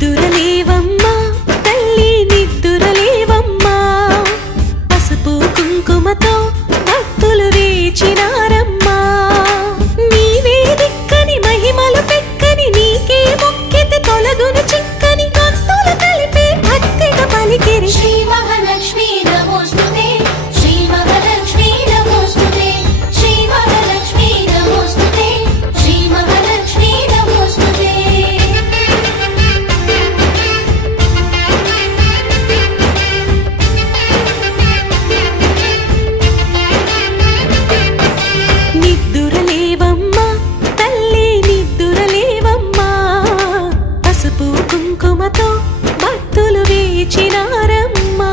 నిద్దురలేవమ్మా తల్లి నిద్దురలేవమ్మా పసుపు కుంకుమతో భక్తులు వేచినారమ్మా నీవే దిక్కని మహిమలు పెక్కని నీకే మొక్కితే తొలగును చిక్కని భక్తులు కలిపి భక్తిగా పలికిరి శ్రీ మహాలక్ష్మీ నమోస్తుతే శ్రీ మహాలక్ష్మీ నమోస్తుతే శ్రీ మహాలక్ష్మీ నమోస్తుతే శ్రీ మహాలక్ష్మీ నమోస్తుతే నిద్దురలేవమ్మా తల్లి నిద్దురలేవమ్మా పసుపు కుంకుమతో భక్తులు వేచినారమ్మా